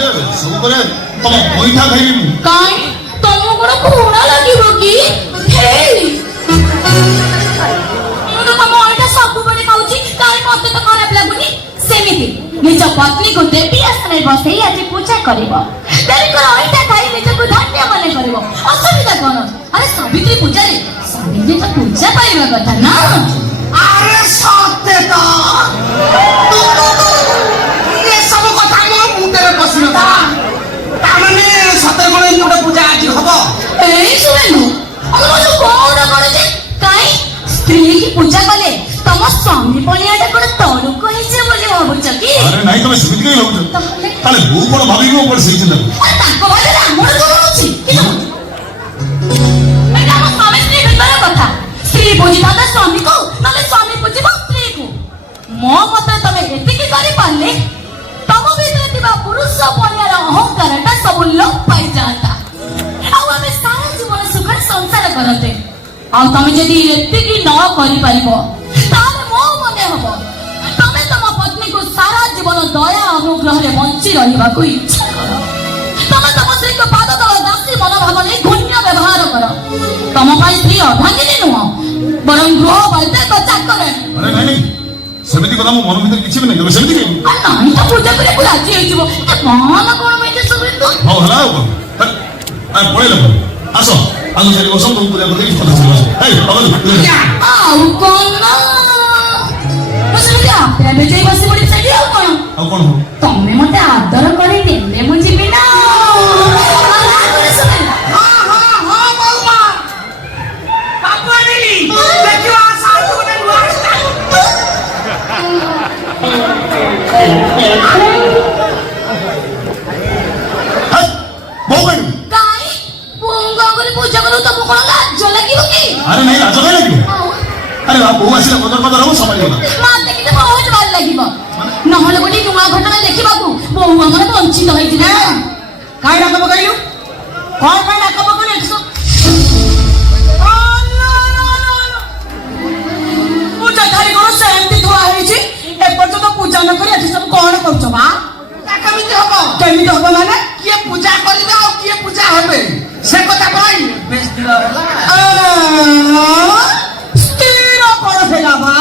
ଯେ ସବୁ ପରେ ତମ ପଇଠା ଖାଇବି ମୁଁ। କାଇଁ ତମକୁ କଣ ଘୃଣା ଲାଗିବ କି? ହେଇ ମୁଁ ତ ତମ ଅଇଁଠା ସବୁବେଳେ ଖାଉଛି, କାଇଁ ମତେ ତ ଖରାପ ଲାଗୁନି। ସେମିତି ନିଜ ପତ୍ନୀକୁ ଦେବୀ ଆସନରେ ବସେଇ ଆଜି ପୂଜା କରିବ, ଦେବୀଙ୍କର ଅଇଁଠା ଖାଇ ନିଜକୁ ଧନ୍ୟ ମନେ କରିବ, ଅସୁବିଧା କଣ? ଆରେ ସାବିତ୍ରୀ ପୂଜାରେ ସ୍ୱାମୀ ତ ପୂଜା ପାଇବା କଥା ନା। ଆରେ ସତେ ତ ଏସବୁ କଥା ମୋ ମୁଣ୍ଡରେ ପଶିନଥିଲା। ତାମାନେ ସତରେ କଣ ଏମିତି ଗୋଟେ ପୂଜା ଆଜି ହବ? ଏଇ ଶୁଣେନୁ ଆମର ଯୋଉ କଣ ଯେ କାଇଁ ସ୍ତ୍ରୀ କି ପୂଜା କଲେ ତମ ସ୍ୱାମୀ ପଣିଆଟା କଣ ତଳୁକୁ ହେଇଯିବ ବୋଲି ଭାବୁଛ କି? ଆରେ ନାଇଁ ତମେ ସେମିତି କାଇଁ ଭାବୁଛ? ତାହେଲେ ବୋଉ କଣ ଭାବିବ ଉପରେ ସେଇ ଚିନ୍ତା କରୁଛି। ତାଙ୍କ ବାହାରେ ଆମର କଣ ଅଛି? ଏଇଟା ଆମ ସ୍ୱାମୀ ସ୍ତ୍ରୀ ଭିତର କଥା। ସ୍ତ୍ରୀ ବୁଝିଥାନ୍ତା ସ୍ୱାମୀକୁ, ନହେଲେ ସ୍ୱାମୀ ବୁଝିବ ସ୍ତ୍ରୀକୁ। ମୋ ମତରେ ତମେ ଏତିକି କରିପାରିଲେ ତମ ଭିତରେ ଥିବା ପୁରୁଷ ପଣିଆର ଅହଙ୍କାରଟା ସବୁ ଲୋପ ପାଇଯାଆନ୍ତା, ଆଉ ଆମେ ସାରା ଜୀବନ ସୁଖରେ ସଂସାର କରନ୍ତେ। ଆଉ ତମେ ଯଦି ଏତିକି ନ କରିପାରିବ ତାହେଲେ ମୋ ମନେ ହବ ତମେ ତମ ପତ୍ନୀକୁ ସାରା ଜୀବନ ଦୟା ଅନୁଗ୍ରହରେ ବଞ୍ଚି ରହିବାକୁ ଇଚ୍ଛା କର। ତମେ ତମ ସ୍ତ୍ରୀଙ୍କ ପାଦ ତଳ ଦାସୀ ମନୋଭାବ ନେଇ ଘୃଣ୍ୟ ବ୍ୟବହାର କର। ତମ ପାଇଁ ସ୍ତ୍ରୀ ଅର୍ଦ୍ଧାଙ୍ଗିନୀ ନୁହଁ, ବରଂ ଗୃହ ବାଳିକା ଚାକରାଣୀ। ଆରେ ନାଇଁ ସେମିତି କଥା ମୋ ମନ ଭିତରେ କିଛି ବି ନାହିଁ। ତମେ ସେମିତି କାଇଁ? ନାଇଁ ତ ପୂଜା କରିବାକୁ ରାଜି ହେଇଯିବ, କଣ ପାଇଁ ସବୁ ହଉ ହେଲା ଆଉ କଣ ପଳେଇଲ ଆସ ଆଉ ଚାରି ବର୍ଷ ତମକୁ ପୂଜା କରିଦେଇ କଥା ଶୁଣିବ। ଆଉ କଣ ନା ସେମିତି ଆପେ ଆପେ ଯାଇ ବସି ପଡିବି ସେଠି। ଆଉ କଣ ହବ? ତମେ ମତେ ଆଦର କରି ଦେଲେ ମୁଁ ଯିବି ନା। ପୂଜା କରୁ ତମକୁ କଣ ଲାଜ ଲାଗିବ କି? ଆରେ ନାଇଁ ଲାଜ କାଇଁ ଲାଗିବ? ଆରେ ବୋଉ ଆସିଲେ ବଦର ବଦର ହବ ସମାଳିବ ନା। ମତେ କିନ୍ତୁ ବହୁତ ଭଲ ଲାଗିବ, ନହେଲେ ଗୋଟେ ନୂଆ ଘଟଣା ଦେଖିବାକୁ ବୋଉ ଆମର ବଞ୍ଚିତ ହେଇଛି ନା। କାଇଁ ଡାକ ପକାଇଲୁ? କଣ ପାଇଁ ଡାକ ପକେଇଲୁ? ପୂଜା ଥାଳି କଣ ସେମିତି ଥୁଆ ହେଇଛି? ଏପର୍ଯ୍ୟନ୍ତ ପୂଜା ନ କରି ଆଜି ସବୁ କଣ କରୁଛ ମା? କେମିତି ହବ? କେମିତି ହବ ମାନେ? କିଏ ପୂଜା କରିବେ ଆଉ କିଏ ପୂଜା ହେବେ ସେ କଥା କହି ସ୍ଥିର କଣ ହେଲା ବା?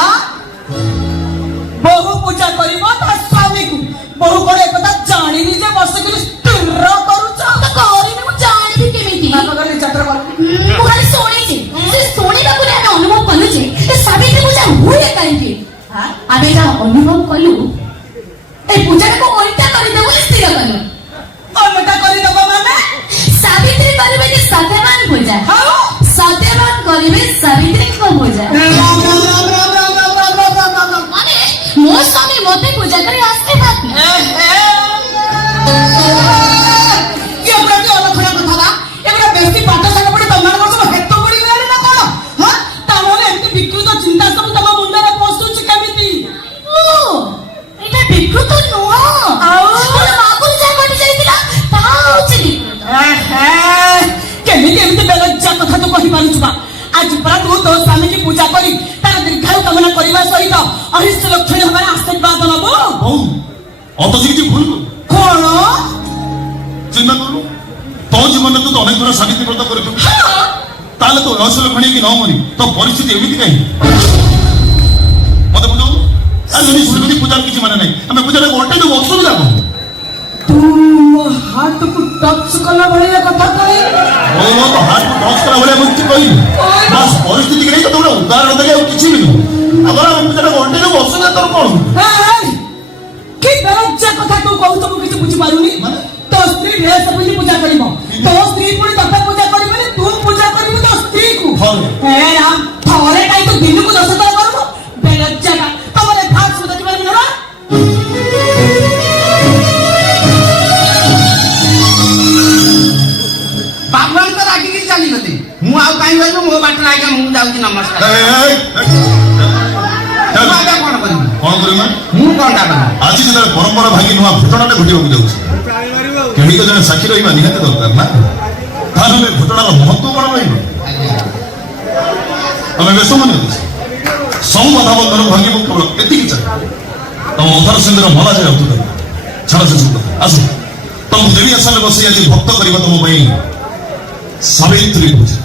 ବହୁ ପୂଜା କରିବ ତା ସ୍ୱାମୀକୁ, ବହୁ କଣ ଏକଥା ଜାଣିନି ଯେ ବସିକିରି ସ୍ଥିର କରୁଛ? କରିନି ମୁଁ ଜାଣିବି କେମିତି? ମୁଁ ଖାଲି ଶୁଣିଛି, ସେ ଶୁଣିବାକୁ ଆମେ ଅନୁଭବ କଲୁ ଯେ ସାବିତ୍ରୀ ପୂଜା ହୁଏ କାହିଁକି। ଆମେ ଯାହା ଅନୁଭବ କଲୁ ଏ ପୂଜାଟାକୁ ଓଲଟା କରିଦେବୁ ବୋଲି ସ୍ଥିର କଲୁ। ଓଲଟା କରିଦେବ ମାନେ? ସାବିତ୍ରୀ କରିବେ କି ସତ୍ୟବାନ ପୂଜା, ସତ୍ୟବାନ କରିବେ ସାବିତ୍ରୀଙ୍କ ପୂଜା। ମାନେ ମୋ ସ୍ୱାମୀ ମତେ ପୂଜା କରି ଆଶୀର୍ବାଦ ବେଶୀ ପାଠ ସାଠ ପଢି ତମମାନଙ୍କ ସବୁ ହେତ ପଡିଗଲାଣି ନା କଣ? ତାହେଲେ ଏମିତି ବିକୃତ ଚିନ୍ତା ସବୁ ତମ ମୁଣ୍ଡରେ ପଶୁଛି କେମିତି? ଏଇଟା ବିକୃତ ନୁହଁ, ଆଉ ଆଗରୁ ଯାହା ଘଟି ଯାଇଥିଲା ତାହା ହଉଛି ବିକୃତ। କେମିତି ଏମିତି ବେଲଜ୍ଜା କଥା ତୁ କହିପାରୁଛୁ ବା? ଆଜି ପରା ତୁ ତୋ ସ୍ୱାମୀକି ପୂଜା କରି ତାର ଦୀର୍ଘାୟୁ କାମନା କରିବା ସହିତ ଅହିଷ୍ଠ ଲକ୍ଷଣ ହେବାର ଆଶୀର୍ବାଦ ନବୁ। ଅତ କିଛି ଭୁଲ କଣ ଚିନ୍ତା କରୁନୁ? ତୋ ଜୀବନରେ ତୁ ଅନେକ ଥର ସାବିତ୍ରୀ ବ୍ରତ କରିଛୁ, ତାହେଲେ ତୁ ରହସ୍ୟ ଲକ୍ଷଣ ହେଇକି ନ ମରି ତୋ ପରିସ୍ଥିତି ଏମିତି କାହିଁକି? ମତେ ବୁଝାଉ। ଯଦି ଶୁଣିବି ପୂଜାର କିଛି ମାନେ ନାହିଁ, ଆମେ ପୂଜାଟାକୁ ଓଲଟେଇ ଦେବୁ, ଅସୁବିଧା କଣ? ତୁ ମୋ ହାତକୁ ଟଚ୍ କଲା ଭଳିଆ କଥା କହିଲୁ। ତ ହାତକୁ ଟଚ୍ କଲା ଭଳିଆ କିଛି କହିଲି। ବାସ୍ ପରିସ୍ଥିତିକି ନେଇ ତତେ ଗୋଟେ ଉଦାହରଣ ଦେଲି, ଆଉ କିଛି ବି ନୁହଁ। ଆମର ଆମେ ପୂଜାଟାକୁ ଓଲଟେଇ ଦେବୁ, ଅସୁବିଧା ତୋର କଣ? କି ବେଲଜ୍ଜା କଥା ତୁ କହୁଛୁ ମୁଁ କିଛି ବୁଝିପାରୁନି। ତୋ ସ୍ତ୍ରୀ ଡ୍ରେସ୍ ପିନ୍ଧି ପୂଜା କରିବ, ତୋ ସ୍ତ୍ରୀ ପୁଣି ତତେ ପୂଜା କରିବନି, ତୁ ପୂଜା କରିବୁ ତୋ ସ୍ତ୍ରୀକୁ। ଥରେ କାହିଁ ତୁ ଦିନକୁ 10 ଥର କରିବୁ? ବେଲଜ୍ଜାଟା ତମର ଭାଗ ସୁଧା ଯିବାର ନା। ବାବୁଆନ ତ ରାଗିକି ଚାଲିଗଲେ, ମୁଁ ଆଉ କାହିଁ ରହିବି? ମୋ ବାଟରେ ଆଜ୍ଞା ମୁଁ ଯାଉଛି, ନମସ୍କାର। କଣ କରିବି? କଣ କରିବି? ମୁଁ କଣଟା କରିବି? ଆଜି ଯେତେବେଳେ ପରମ୍ପରା ଭାଙ୍ଗି ନୂଆ ଘଟଣାଟେ ଘଟିବାକୁ ଯାଉଛି, କେହି ତ ଜଣେ ସାକ୍ଷୀ ରହିବା ନିହାତି ଦରକାର ନା। ତାହେଲେ ଘଟଣାର ମହତ୍ଵ କଣ ରହିବ? ତମେ ବ୍ୟସ୍ତ ମନେ ସବୁ ବାଧା ବନ୍ଧନ ଭାଙ୍ଗିବ, କେବଳ ଏତିକି ଚାଲ ତମ ଅଧାର ସିନ୍ଦୁର ମଲା ଯାଏ ଛାଡ଼ ସେ ସବୁ କଥା। ଆସ ତମକୁ ଦେବୀ ଆସନରେ ବସେଇ ଆଜି ଭକ୍ତ କରିବା ତମ ପାଇଁ ସାବିତ୍ରୀ ପୂଜା।